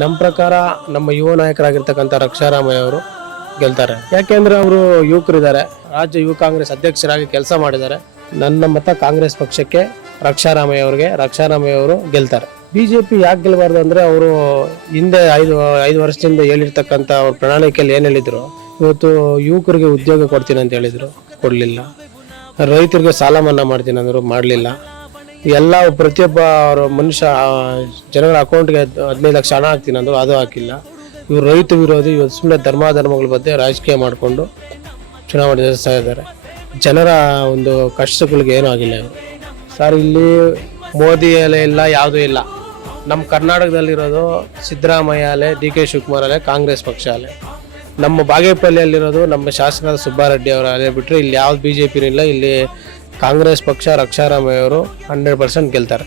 ನಮ್ಮ ಪ್ರಕಾರ ನಮ್ಮ ಯುವ ನಾಯಕರಾಗಿರ್ತಕ್ಕಂಥ ರಕ್ಷಾರಾಮಯ್ಯ ಅವರು ಗೆಲ್ತಾರೆ. ಯಾಕೆಂದ್ರೆ ಅವರು ಯುವಕರಿದ್ದಾರೆ, ರಾಜ್ಯ ಯುವ ಕಾಂಗ್ರೆಸ್ ಅಧ್ಯಕ್ಷರಾಗಿ ಕೆಲಸ ಮಾಡಿದ್ದಾರೆ. ನನ್ನ ಮತ ಕಾಂಗ್ರೆಸ್ ಪಕ್ಷಕ್ಕೆ, ರಕ್ಷಾರಾಮಯ್ಯ ಅವರು ಗೆಲ್ತಾರೆ. ಬಿಜೆಪಿ ಯಾಕೆ ಗೆಲ್ಲಬಾರ್ದು ಅಂದ್ರೆ ಅವರು ಹಿಂದೆ ಐದು ವರ್ಷದಿಂದ ಹೇಳಿರ್ತಕ್ಕಂಥ ಅವ್ರ ಪ್ರಣಾಳಿಕೆಯಲ್ಲಿ ಏನು ಹೇಳಿದ್ರು, ಇವತ್ತು ಯುವಕರಿಗೆ ಉದ್ಯೋಗ ಕೊಡ್ತೀನಿ ಅಂತ ಹೇಳಿದ್ರು, ಕೊಡಲಿಲ್ಲ. ರೈತರಿಗೆ ಸಾಲ ಮನ್ನಾ ಮಾಡ್ತೀನಿ ಅಂದರು, ಮಾಡಲಿಲ್ಲ. ಎಲ್ಲ ಪ್ರತಿಯೊಬ್ಬ ಅವ್ರ ಮನುಷ್ಯ ಜನಗಳ ಅಕೌಂಟ್ಗೆ 15 ಲಕ್ಷ ಹಣ ಹಾಕ್ತೀನಿ ಅಂದರು, ಅದು ಹಾಕಿಲ್ಲ. ಇವರು ರೈತ ವಿರೋಧಿ, ಇವತ್ತು ಸುಮ್ಮನೆ ಧರ್ಮಗಳ ಬಗ್ಗೆ ರಾಜಕೀಯ ಮಾಡಿಕೊಂಡು ಚುನಾವಣೆ ನಡೆಸ್ತಾ ಇದ್ದಾರೆ. ಜನರ ಒಂದು ಕಷ್ಟಗಳಿಗೆ ಏನೂ ಆಗಿಲ್ಲ ಇವರು. ಸರ್, ಇಲ್ಲಿ ಮೋದಿ ಅಲೆ ಇಲ್ಲ, ಯಾವುದೂ ಇಲ್ಲ. ನಮ್ಮ ಕರ್ನಾಟಕದಲ್ಲಿರೋದು ಸಿದ್ದರಾಮಯ್ಯ ಅಲೆ, DK ಶಿವಕುಮಾರ್ ಅಲೆ, ಕಾಂಗ್ರೆಸ್ ಪಕ್ಷ ಅಲೆ. ನಮ್ಮ ಬಾಗೇಪಲ್ಲಿಯಲ್ಲಿರೋದು ನಮ್ಮ ಶಾಸಕರಾದ ಸುಬ್ಬಾರೆಡ್ಡಿ ಅವರ ಅಲೆ ಬಿಟ್ಟರೆ ಇಲ್ಲಿ ಯಾವ್ದು BJP ಇಲ್ಲ. ಇಲ್ಲಿ ಕಾಂಗ್ರೆಸ್ ಪಕ್ಷ, ರಕ್ಷಾರಾಮಯ್ಯ ಅವರು 100% ಗೆಲ್ತಾರೆ.